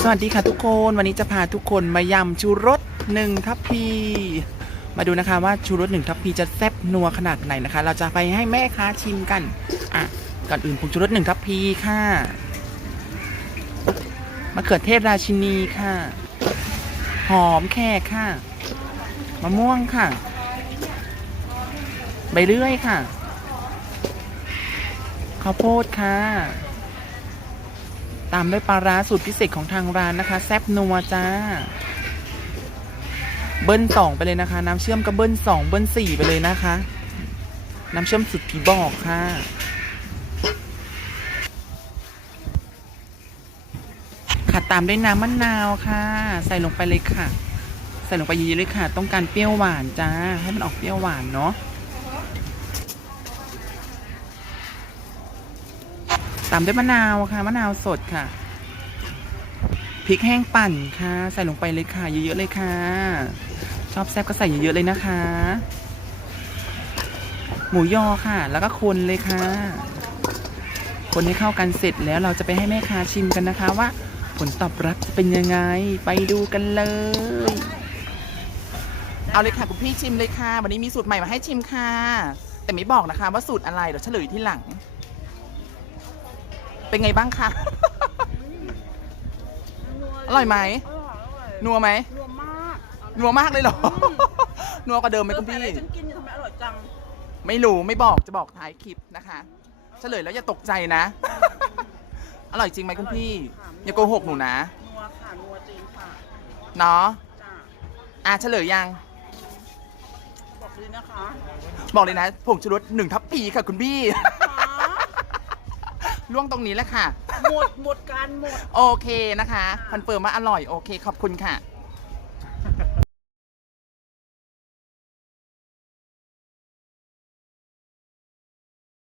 สวัสดีค่ะทุกคนวันนี้จะพาทุกคนมายำชูรสหนึ่งทัพพี มาดูนะคะว่าชูรสหนึ่งทัพพีจะแซ่บนัวขนาดไหนนะคะ เราจะไปให้แม่ค้าชิมกันอะก่อนอื่นผงชูรสหนึ่งทัพพีค่ะมะเขือเทศราชินีค่ะ หอมแขกค่ะมะม่วงค่ะใบเลื่อยค่ะข้าวโพดค่ะ ตามด้วยปลาร้าสูตรพิเศษของทางร้านนะคะแซบนัวจ้า เบิ้ลสองไปเลยนะคะ น้ำเชื่อมก็เบิ้ลสองเบิ้ลสี่ไปเลยนะคะ น้ำเชื่อมสุดผีบอกค่ะค่ะตามด้วยน้ำมะนาวค่ะ ใส่ลงไปเลยค่ะ ใส่ลงไปเยอะๆเลยค่ะ ต้องการเปรี้ยวหวานจ้า ให้มันออกเปรี้ยวหวานเนาะ ตามด้วยมะนาวค่ะ มะนาวสดค่ะ พริกแห้งปั่นค่ะ ใส่ลงไปเลยค่ะ เยอะๆเลยค่ะ ชอบแซ่บก็ใส่เยอะๆเลยนะคะ หมูยอค่ะ แล้วก็คนเลยค่ะ คนให้เข้ากันเสร็จแล้วเราจะไปให้แม่ค้าชิมกันนะคะว่าผลตอบรับจะเป็นยังไง ไปดูกันเลย เอาเลยค่ะคุณพี่ชิมเลยค่ะ วันนี้มีสูตรใหม่มาให้ชิมค่ะ แต่ไม่บอกนะคะว่าสูตรอะไรเดี๋ยวเฉลยที่หลัง เป็นไงบ้างคะ อร่อยไหมอร่อยอร่อยนัวไหมนัวมากนัวมากเลยเหรอ นัวกว่าเดิมไหมคุณพี่เออแต่อะไรฉันกินทำไมอร่อยจัง ไม่รู้ไม่บอกจะบอกท้ายคลิปนะคะ เฉลยแล้วอย่าตกใจนะ อร่อยจริงไหมคุณพี่ อย่าโกหกหนูนะ นัวค่ะ นัวจริงค่ะ เนาะจ้าอะเฉลยยัง บอกเลยนะคะ บอกเลยนะผงชูรสหนึ่งทัพพีค่ะคุณพี่หา ล่วงตรงนี้แหละค่ะ หมดหมดการหมด โอเคนะคะคอนเฟิร์มว่าอร่อยโอเค ขอบคุณค่ะ